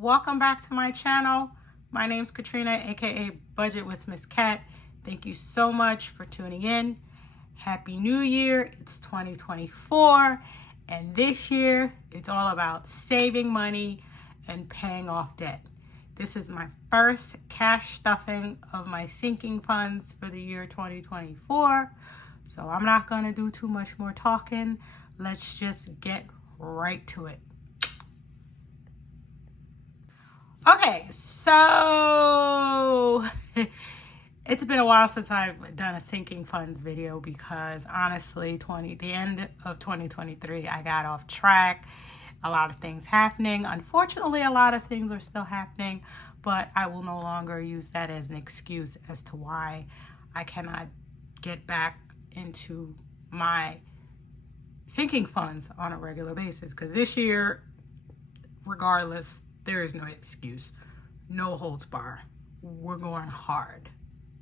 welcome back to my channel. My name's Katrina, aka Budget with Miss Cat. Thank you so much for tuning in. Happy New Year. It's 2024, and this year it's all about saving money and paying off debt. This is my first cash stuffing of my sinking funds for the year 2024, so I'm not going to do too much more talking. Let's just get right to it. Okay, so it's been a while since I've done a sinking funds video because honestly, the end of 2023, I got off track. A lot of things happening. Unfortunately, a lot of things are still happening, but I will no longer use that as an excuse as to why I cannot get back into my sinking funds on a regular basis. Because this year, regardless, there is no excuse, no holds bar. We're going hard.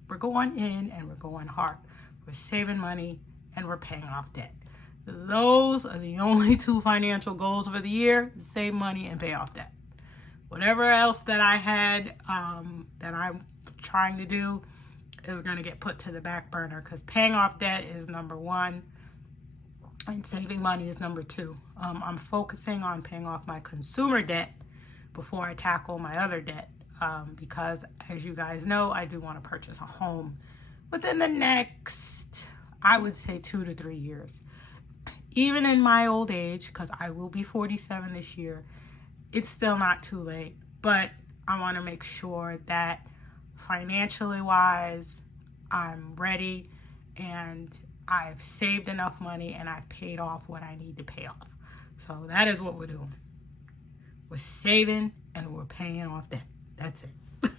We're going in and we're going hard. We're saving money and we're paying off debt. Those are the only two financial goals for the year: save money and pay off debt. Whatever else that I had that I'm trying to do is going to get put to the back burner because paying off debt is number one and saving money is number two. I'm focusing on paying off my consumer debt before I tackle my other debt, because as you guys know, I do want to purchase a home within the next, I would say, 2 to 3 years. Even in my old age, because I will be 47 this year, it's still not too late, but I want to make sure that financially wise, I'm ready and I've saved enough money and I've paid off what I need to pay off. So that is what we're doing. We're saving and we're paying off debt. That's it.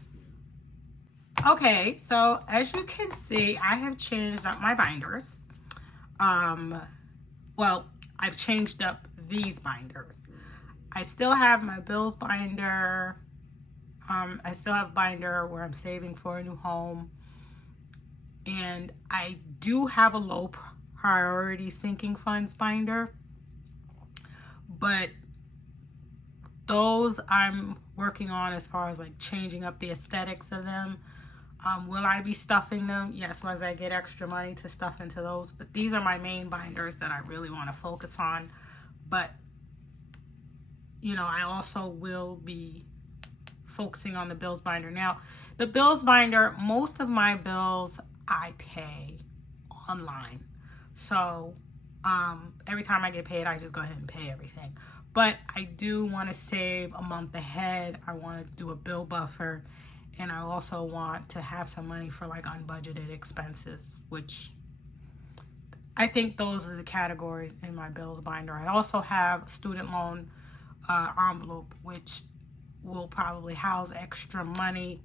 Okay, so as you can see, I have changed up my binders. Well, I've changed up these binders. I still have my bills binder. I still have binder where I'm saving for a new home. And I do have a low priority sinking funds binder. But those I'm working on as far as like changing up the aesthetics of them. Will I be stuffing them? Yes, as I get extra money to stuff into those. But these are my main binders that I really want to focus on. But, you know, I also will be focusing on the bills binder. Now, the bills binder, most of my bills I pay online. So every time I get paid, I just go ahead and pay everything. But I do want to save a month ahead. I want to do a bill buffer. And I also want to have some money for like unbudgeted expenses, which I think those are the categories in my bills binder. I also have a student loan envelope, which will probably house extra money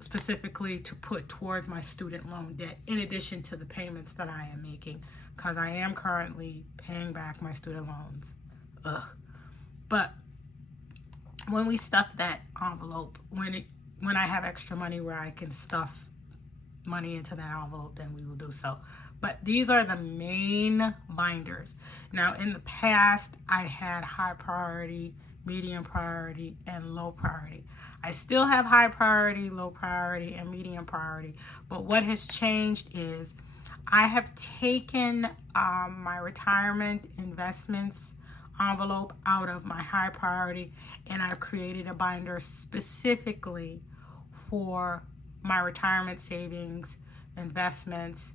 specifically to put towards my student loan debt, in addition to the payments that I am making, because I am currently paying back my student loans. But when we stuff that envelope, when I have extra money where I can stuff money into that envelope, then we will do so. But these are the main binders. Now, in the past, I had high priority, medium priority, and low priority. I still have high priority, low priority, and medium priority. But what has changed is I have taken my retirement investments envelope out of my high priority, and I've created a binder specifically for my retirement savings, investments,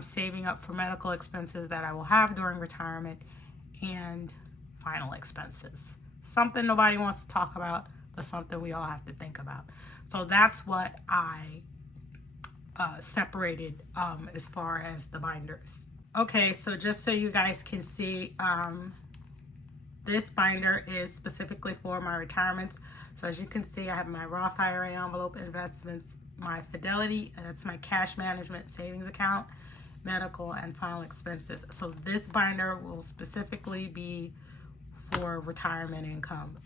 saving up for medical expenses that I will have during retirement, and final expenses. Something nobody wants to talk about, but something we all have to think about. So that's what I separated as far as the binders. Okay, so just so you guys can see, this binder is specifically for my retirements. So as you can see, I have my Roth IRA envelope, investments, my Fidelity, that's my cash management savings account, medical, and final expenses. So this binder will specifically be for retirement income.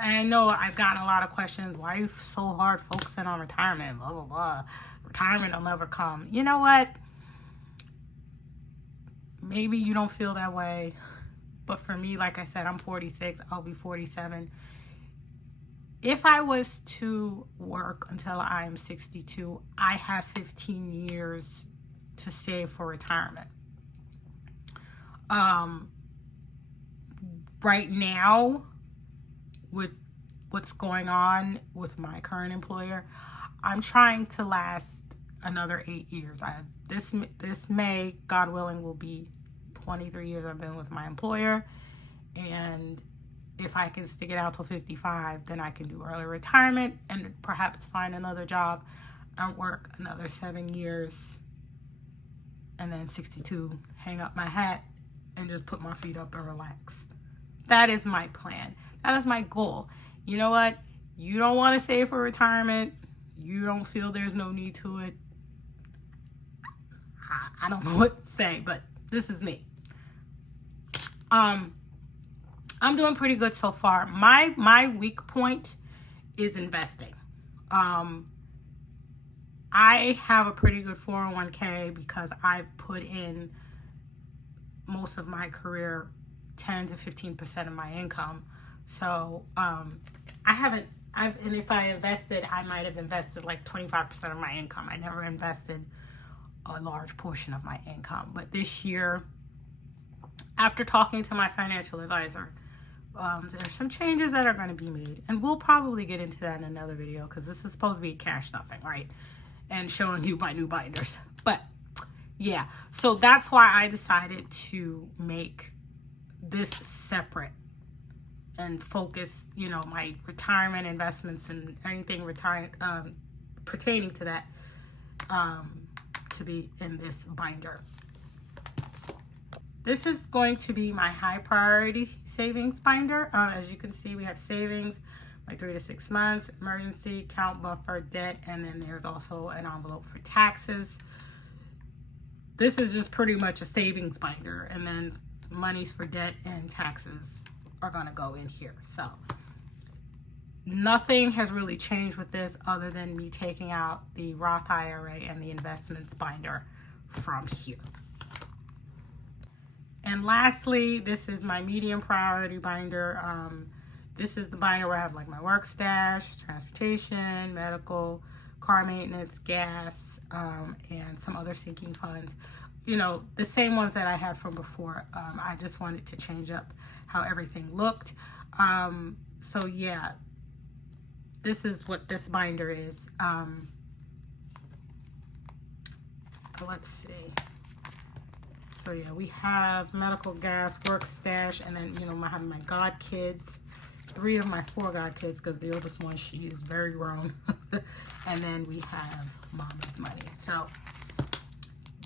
I know I've gotten a lot of questions. Why are you so hard focusing on retirement? Blah, blah, blah. Retirement will never come. You know what? Maybe you don't feel that way. But for me, like I said, I'm 46. I'll be 47. if I was to work until I am 62, I have 15 years to save for retirement. Right now, with what's going on with my current employer, I'm trying to last another 8 years. This May, God willing, will be 23 years I've been with my employer, and if I can stick it out till 55, then I can do early retirement and perhaps find another job and work another 7 years, and then 62, hang up my hat and just put my feet up and relax. That is my plan. That is my goal. You know what? You don't want to save for retirement. You don't feel there's no need to it. I don't know what to say, but this is me. I'm doing pretty good so far. My weak point is investing. I have a pretty good 401k because I've put in most of my career 10 to 15% of my income. So and if I invested, I might have invested like 25% of my income. I never invested a large portion of my income. But this year, after talking to my financial advisor, there's some changes that are going to be made. And we'll probably get into that in another video because this is supposed to be cash stuffing, right? And showing you my new binders. But yeah, so that's why I decided to make this separate and focus, my retirement investments and anything pertaining to that to be in this binder. This is going to be my high priority savings binder. As you can see, we have savings, like 3 to 6 months, emergency, account buffer, debt, and then there's also an envelope for taxes. This is just pretty much a savings binder, and then monies for debt and taxes are going to go in here. So nothing has really changed with this other than me taking out the Roth IRA and the investments binder from here. And lastly, this is my medium priority binder. This is the binder where I have like my work stash, transportation, medical, car maintenance, gas, and some other sinking funds. The same ones that I had from before. I just wanted to change up how everything looked. So yeah, this is what this binder is. Let's see. So yeah, we have medical, gas, work stash, and then, I have my god kids, 3 of my 4 god kids, because the oldest one, she is very grown. And then we have mama's money. So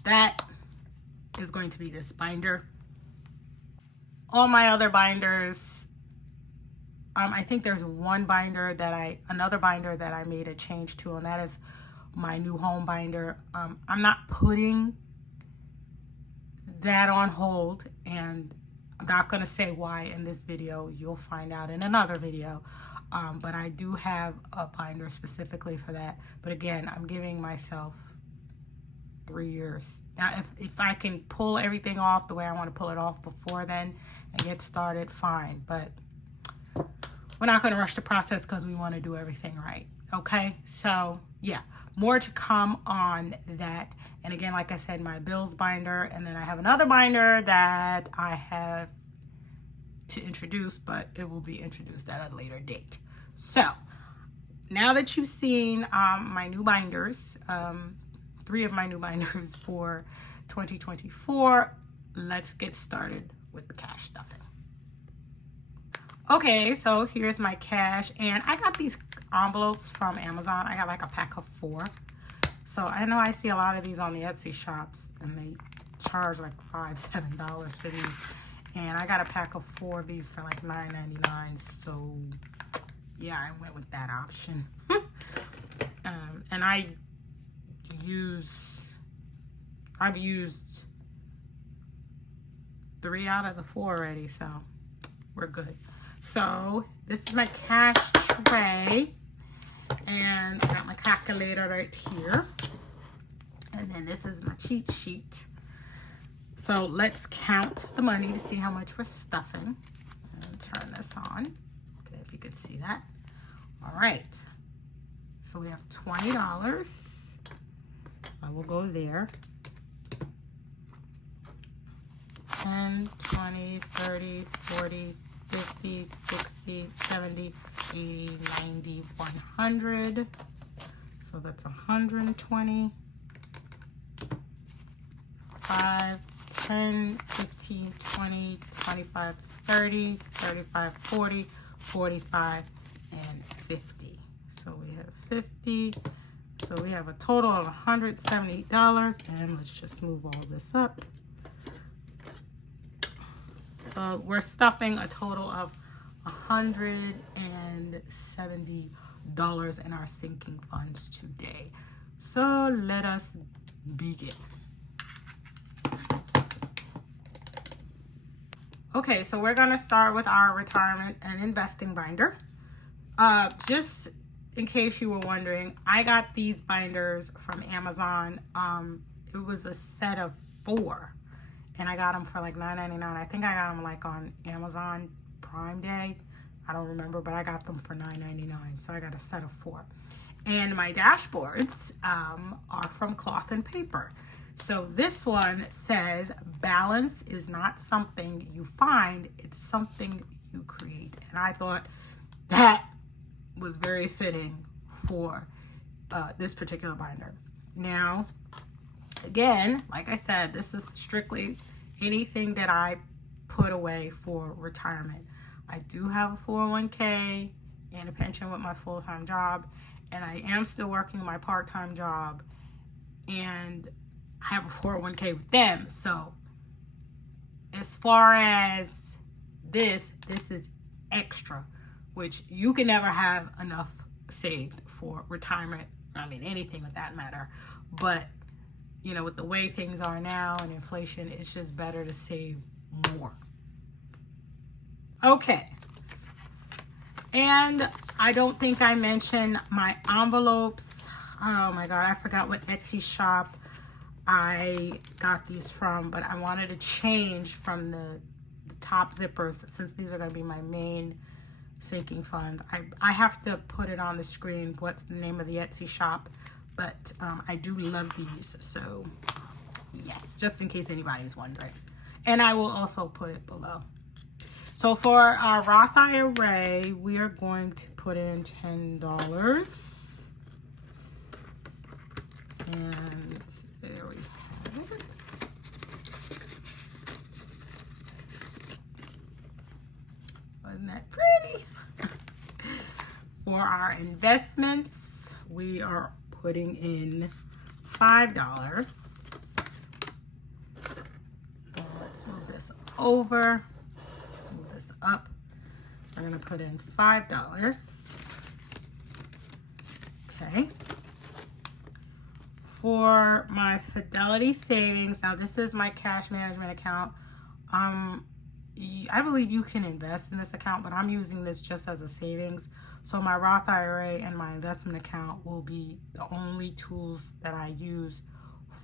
that is going to be this binder. All my other binders, I think there's another binder that I made a change to, and that is my new home binder. I'm not putting that on hold, and I'm not going to say why in this video. You'll find out in another video. But I do have a binder specifically for that. But again, I'm giving myself 3 years. Now, if I can pull everything off the way I want to pull it off before then and get started, fine. But we're not going to rush the process because we want to do everything right. Okay, so yeah, more to come on that. And again, like I said, my bills binder, and then I have another binder that I have to introduce, but it will be introduced at a later date. So now that you've seen my new binders, 3 of my new binders for 2024, let's get started with the cash stuffing. Okay, so here's my cash, and I got these envelopes from Amazon. I got like a pack of 4. So I know I see a lot of these on the Etsy shops, and they charge like $5-7 for these. And I got a pack of 4 of these for like $9.99. So yeah, I went with that option. And I've used 3 out of the 4 already, so we're good. So this is my cash tray, and I got my calculator right here, and then this is my cheat sheet. So let's count the money to see how much we're stuffing. And turn this on, okay, if you could see that. All right. So we have $20. I will go there. 10, 20, 30, 40, 50, 60, 70, 80, 90, 100. So that's 120. 5, 10, 15, 20, 25, 30, 35, 40, 45, and 50. So we have 50. So we have a total of $178. And let's just move all this up. So we're stuffing a total of $170 in our sinking funds today. So let us begin. Okay, so we're gonna start with our retirement and investing binder. Just in case you were wondering, I got these binders from Amazon. It was a set of 4. And I got them for like $9.99. I think I got them like on Amazon Prime Day. I don't remember, but I got them for $9.99. So I got a set of 4. And my dashboards are from Cloth and Paper. So this one says, balance is not something you find, it's something you create. And I thought that was very fitting for this particular binder. Now, again, like I said, this is strictly anything that I put away for retirement. I do have a 401k and a pension with my full-time job, and I am still working my part-time job, and I have a 401k with them. So as far as this is extra, which you can never have enough saved for retirement. I mean, anything with that matter. But you know, with the way things are now and inflation, it's just better to save more. Okay. And I don't think I mentioned my envelopes. Oh my God, I forgot what Etsy shop I got these from, but I wanted to change from the top zippers since these are going to be my main sinking funds. I have to put it on the screen what's the name of the Etsy shop. But I do love these, so yes, just in case anybody's wondering. And I will also put it below. So for our Roth IRA, we are going to put in $10. And there we have it. Wasn't that pretty? For our investments, we are putting in $5. Let's move this over. Let's move this up. We're going to put in $5. Okay. For my Fidelity savings, now this is my cash management account. I believe you can invest in this account, but I'm using this just as a savings. So my Roth IRA and my investment account will be the only tools that I use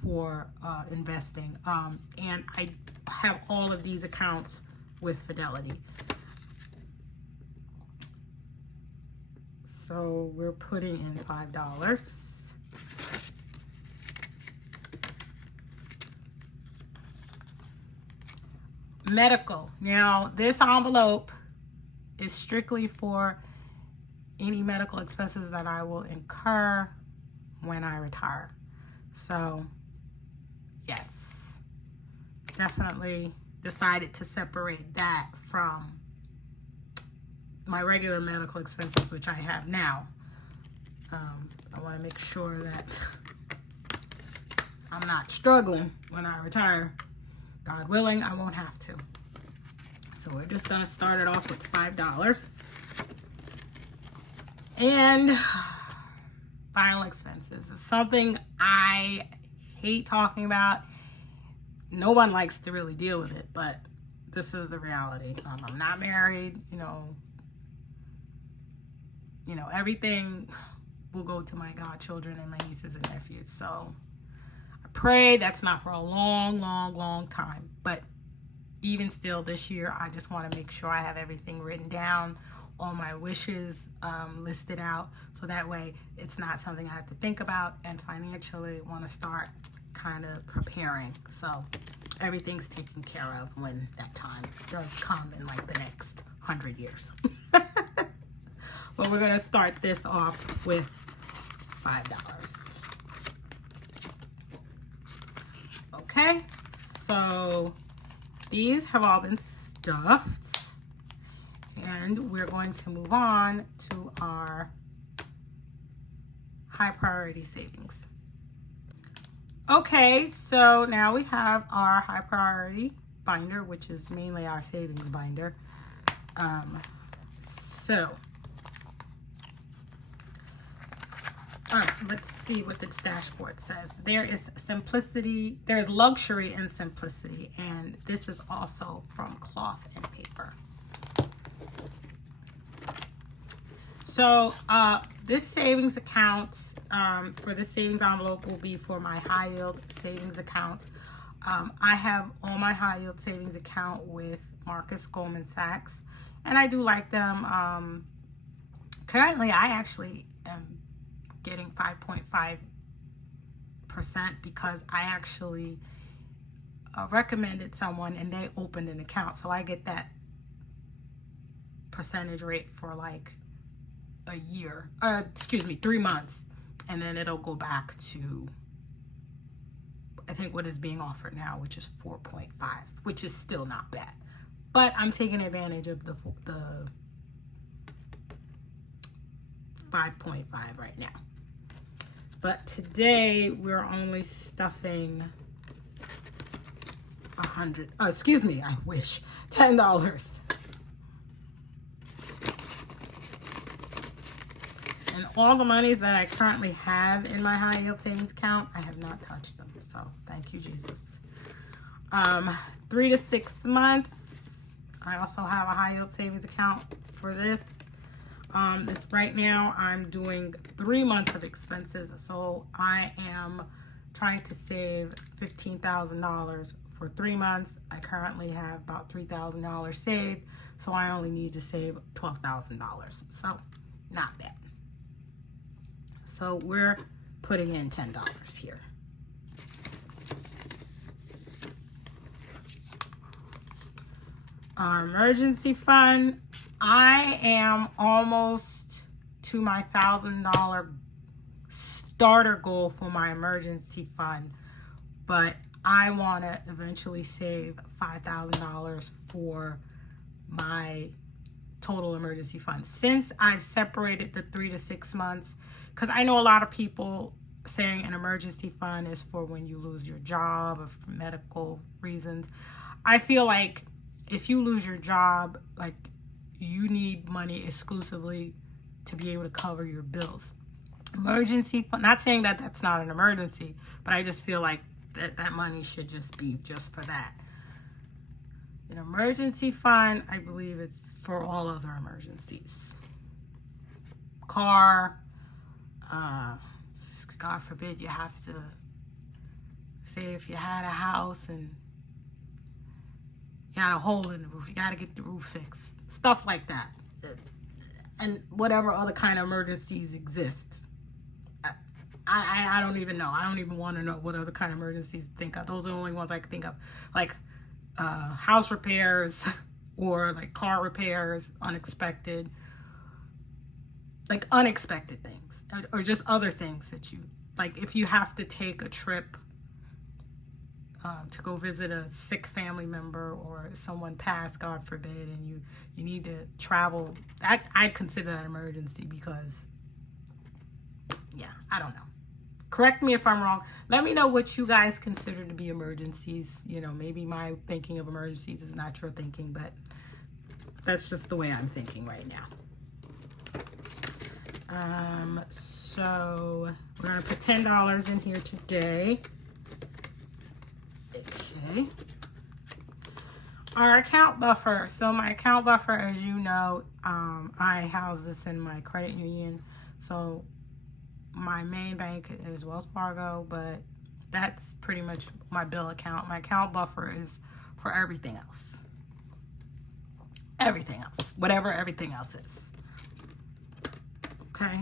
for investing. And I have all of these accounts with Fidelity. So we're putting in $5. Medical. Now, this envelope is strictly for any medical expenses that I will incur when I retire. So, yes, definitely decided to separate that from my regular medical expenses, which I have now. I want to make sure that I'm not struggling when I retire. God willing, I won't have to. So we're just going to start it off with $5. And final expenses is something I hate talking about. No one likes to really deal with it, but this is the reality. I'm not married, you know, everything will go to my godchildren and my nieces and nephews. So I pray that's not for a long, long, long time. But even still this year, I just want to make sure I have everything written down all my wishes listed out, so that way it's not something I have to think about, and financially want to start kind of preparing, so everything's taken care of when that time does come in like the next 100 years. But we're going to start this off with $5. Okay, so these have all been stuffed, and we're going to move on to our high priority savings. Okay, so now we have our high priority binder, which is mainly our savings binder. Let's see what the dashboard says. There is simplicity, there's luxury in simplicity, and this is also from Cloth and Paper. So this savings account for this savings envelope will be for my high yield savings account. I have all my high yield savings account with Marcus Goldman Sachs, and I do like them. Currently, I actually am getting 5.5% because I actually recommended someone and they opened an account, so I get that percentage rate for like a year, 3 months, and then it'll go back to, I think, what is being offered now, which is 4.5, which is still not bad, but I'm taking advantage of the 5.5 right now. But today we're only stuffing $10. And all the monies that I currently have in my high yield savings account, I have not touched them. So thank you, Jesus. 3 to 6 months. I also have a high yield savings account for this. This right now I'm doing 3 months of expenses, so I am trying to save $15,000 for 3 months. I currently have about $3,000 saved, so I only need to save $12,000, so not bad. So we're putting in $10 here. Our emergency fund, I am almost to my $1,000 starter goal for my emergency fund, but I want to eventually save $5,000 for my total emergency fund. Since I've separated the 3 to 6 months, because I know a lot of people saying an emergency fund is for when you lose your job or for medical reasons. I feel like if you lose your job, like, you need money exclusively to be able to cover your bills. Emergency fund, not saying that that's not an emergency, but I just feel like that money should just be just for that. An emergency fund, I believe it's for all other emergencies. Car, God forbid you have to, say if you had a house and you had a hole in the roof, you got to get the roof fixed. Stuff like that. And whatever other kind of emergencies exist. I don't even know. I don't even want to know what other kind of emergencies to think of. Those are the only ones I can think of. Like house repairs or like car repairs, unexpected things. Or just other things that you, like if you have to take a trip to go visit a sick family member or someone passed, God forbid, and you need to travel. I consider that an emergency because, yeah, I don't know. Correct me if I'm wrong. Let me know what you guys consider to be emergencies. You know, maybe my thinking of emergencies is not your thinking, but that's just the way I'm thinking right now. So we're going to put $10 in here today. Okay. Our account buffer. So my account buffer, as you know, I house this in my credit union. So my main bank is Wells Fargo, but that's pretty much my bill account. My account buffer is for everything else. Everything else. Whatever everything else is. Okay.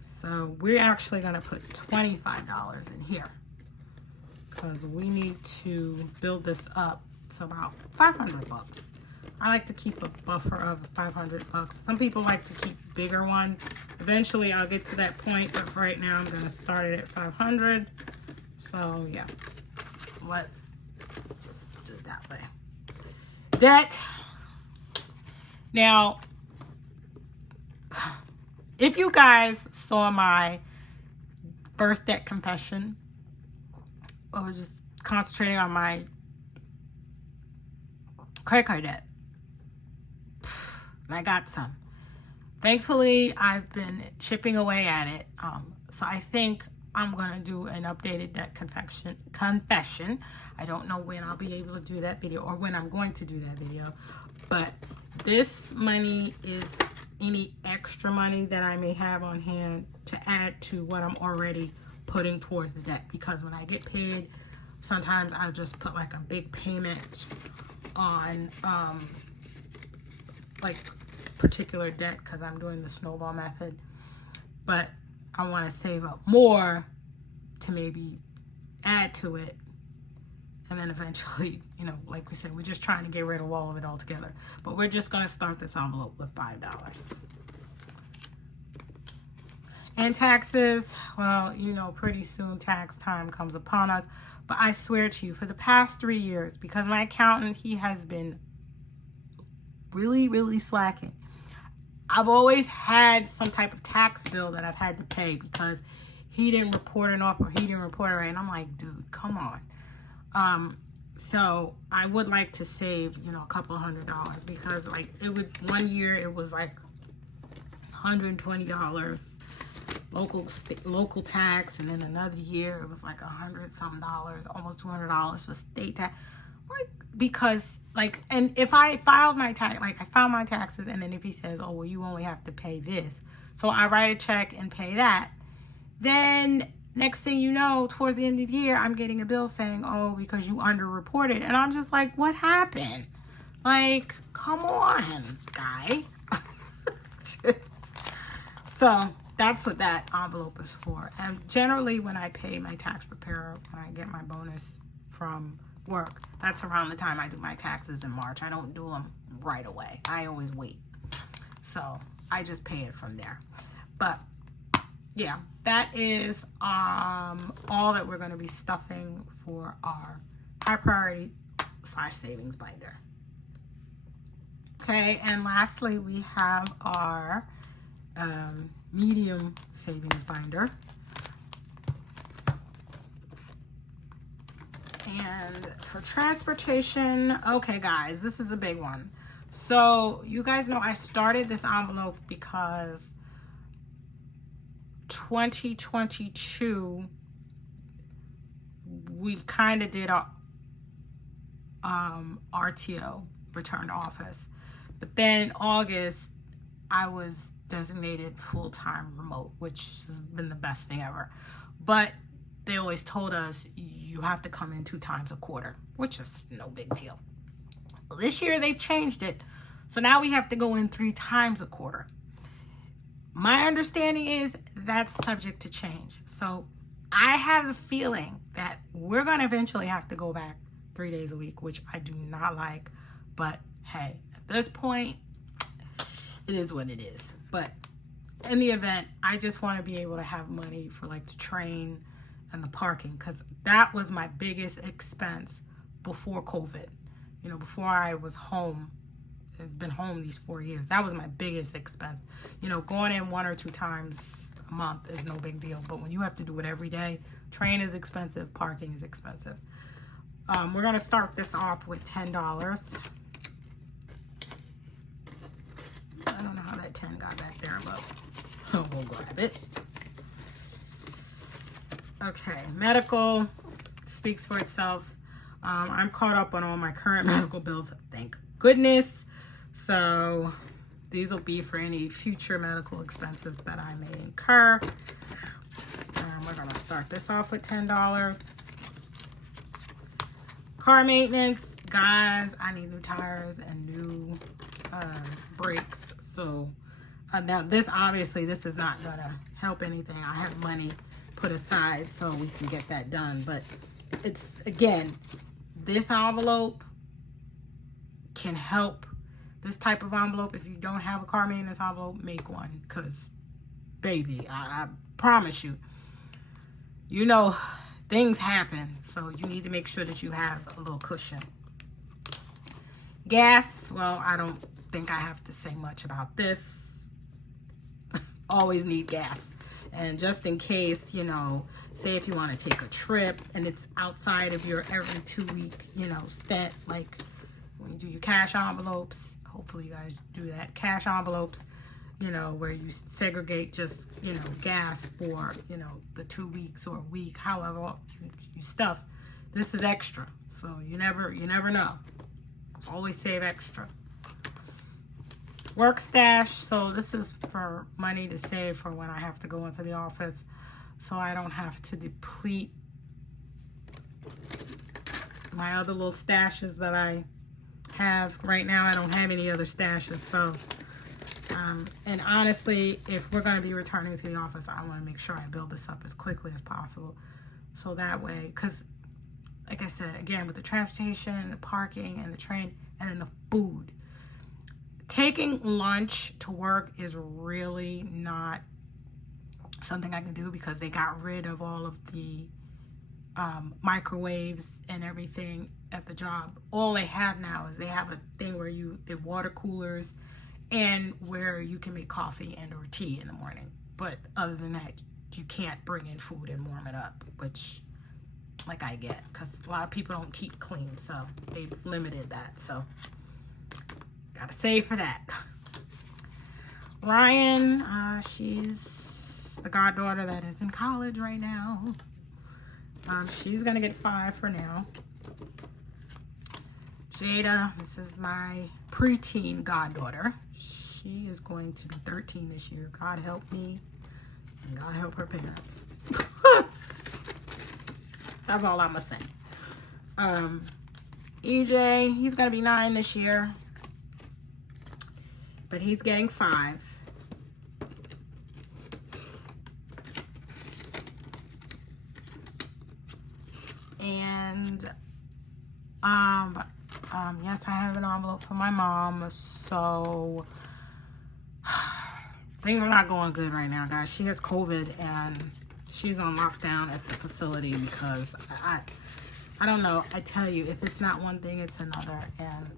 So we're actually going to put $25 in here because we need to build this up to about 500 bucks. I like to keep a buffer of 500 bucks. Some people like to keep bigger one. Eventually I'll get to that point, but for right now I'm going to start it at 500. So yeah, let's just do it that way. Debt. Now, if you guys saw my first debt confession, I was just concentrating on my credit card debt. And I got some. Thankfully, I've been chipping away at it. So I think I'm going to do an updated debt confession. I don't know when I'll be able to do that video or when I'm going to do that video. But this money is any extra money that I may have on hand to add to what I'm already putting towards the debt. Because when I get paid, sometimes I'll just put like a big payment on like particular debt because I'm doing the snowball method. But I want to save up more to maybe add to it. And then eventually, you know, like we said, we're just trying to get rid of all of it altogether. But we're just going to start this envelope with $5. And taxes, well, you know, pretty soon tax time comes upon us. But I swear to you, for the past 3 years, because my accountant, he has been really, really slacking. I've always had some type of tax bill that I've had to pay because he didn't report it off or he didn't report it right. And I'm like, dude, come on. So I would like to save, you know, a couple $100 because like it would, one year it was like $120 local tax, and then another year it was like $100-something, almost $200 for state tax. Like, because like, and if I filed my tax, like I filed my taxes, and then if he says, oh, well, you only have to pay this, so I write a check and pay that, then next thing you know, towards the end of the year, I'm getting a bill saying, oh, because you underreported. And I'm just like, what happened? Like, come on, guy. So that's what that envelope is for. And generally, when I pay my tax preparer, when I get my bonus from work, that's around the time I do my taxes in March. I don't do them right away. I always wait. So I just pay it from there. But yeah, that is all that we're going to be stuffing for our high priority / savings binder. Okay, and lastly, we have our medium savings binder. And for transportation, okay guys, this is a big one. So you guys know I started this envelope because 2022 we kind of did a RTO, return to office, but then in August I was designated full-time remote, which has been the best thing ever. But they always told us you have to come in 2 times a quarter, which is no big deal. This year they've changed it, so now we have to go in 3 times a quarter. My understanding is that's subject to change. So I have a feeling that we're going to eventually have to go back 3 days a week, which I do not like. But hey, at this point, it is what it is. But in the event, I just want to be able to have money for like the train and the parking, because that was my biggest expense before COVID. You know, before I was home, I've been home these 4 years. That was my biggest expense. You know, going in 1 or 2 times a month is no big deal. But when you have to do it every day, train is expensive, parking is expensive. We're going to start this off with $10. I don't know how that 10 got back there, but we'll grab it. Okay, medical speaks for itself. I'm caught up on all my current medical bills, thank goodness. So these will be for any future medical expenses that I may incur. We're going to start this off with $10. Car maintenance, guys, I need new tires and new brakes. So Now this, obviously, this is not gonna help anything. I have money put aside so we can get that done. But it's, again, this envelope can help. This type of envelope, if you don't have a car maintenance envelope, make one. Because, baby, I promise you, you know, things happen. So you need to make sure that you have a little cushion. Gas, well, I don't think I have to say much about this. Always need gas. And just in case, you know, say if you want to take a trip and it's outside of your every 2-week, you know, stint, like when you do your cash envelopes, hopefully you guys do that, cash envelopes, you know, where you segregate just, you know, gas for, you know, the 2 weeks or a week, however you stuff. This is extra. So you never know. Always save extra. Work stash. So this is for money to save for when I have to go into the office, so I don't have to deplete my other little stashes that I have. Right now I don't have any other stashes. So and honestly, if we're going to be returning to the office, I want to make sure I build this up as quickly as possible, so that way, because like I said, again, with the transportation, the parking, and the train, and then the food. Taking lunch to work is really not something I can do because they got rid of all of the microwaves and everything at the job. All they have now is they have a thing where the water coolers and where you can make coffee and or tea in the morning. But other than that, you can't bring in food and warm it up, which, like, I get, because a lot of people don't keep clean, so they've limited that. So gotta save for that. Ryan, she's the goddaughter that is in college right now. She's gonna get 5 for now. Jada, this is my preteen goddaughter. She is going to be 13 this year. God help me, and God help her parents. That's all I'm gonna say. EJ, he's gonna be 9 this year, but he's getting 5. And yes, I have an envelope for my mom. So things are not going good right now, guys. She has COVID and she's on lockdown at the facility because I don't know. I tell you, if it's not one thing, it's another. And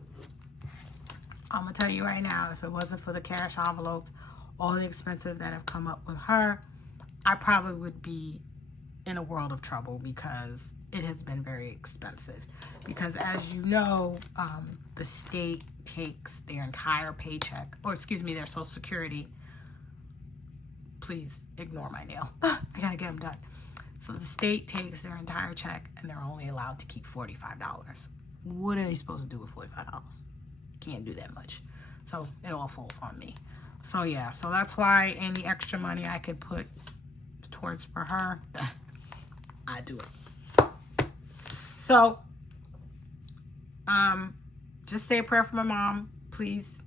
I'm gonna tell you right now, if it wasn't for the cash envelopes, all the expenses that have come up with her, I probably would be in a world of trouble because it has been very expensive. Because as you know, the state takes their entire paycheck, or excuse me, their Social Security. Please ignore my nail. I gotta get them done. So the state takes their entire check and they're only allowed to keep $45. What are they supposed to do with $45? Can't do that much. So it all falls on me. So yeah, so that's why any extra money I could put towards for her, I do it. So just say a prayer for my mom, please.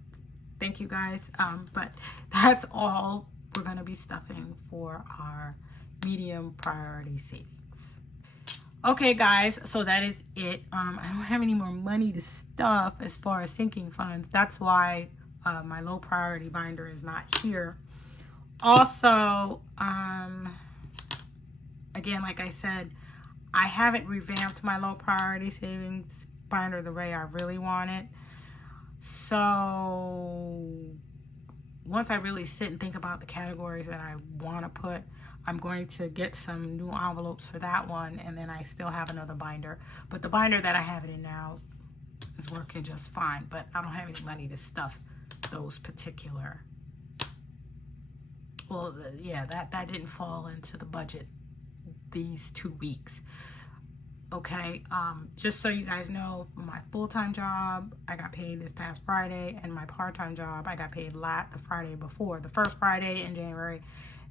Thank you, guys. But that's all we're going to be stuffing for our medium priority savings. Okay, guys, so that is it. I don't have any more money to stuff as far as sinking funds. That's why my low priority binder is not here. Also, again, like I said, I haven't revamped my low priority savings binder the way I really want it. So once I really sit and think about the categories that I want to put, I'm going to get some new envelopes for that one, and then I still have another binder. But the binder that I have it in now is working just fine, but I don't have any money to stuff those particular. Well, yeah, that didn't fall into the budget these 2 weeks. Okay, just so you guys know, for my full-time job, I got paid this past Friday, and my part-time job, I got paid the Friday before. The first Friday in January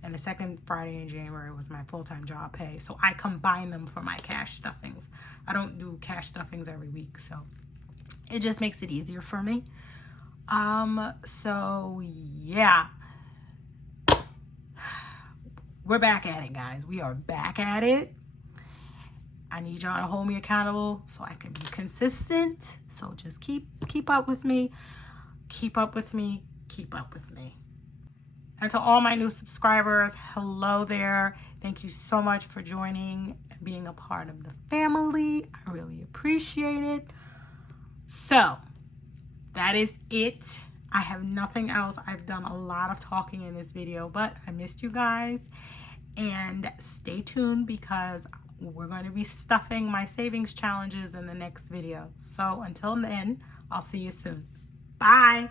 and the second Friday in January was my full-time job pay. So I combine them for my cash stuffings. I don't do cash stuffings every week, so it just makes it easier for me. So yeah, we're back at it, guys. We are back at it. I need y'all to hold me accountable so I can be consistent. So just keep up with me. Keep up with me. Keep up with me. And to all my new subscribers, hello there. Thank you so much for joining and being a part of the family. I really appreciate it. So that is it. I have nothing else. I've done a lot of talking in this video, but I missed you guys. And stay tuned because we're going to be stuffing my savings challenges in the next video. So until then, I'll see you soon. Bye.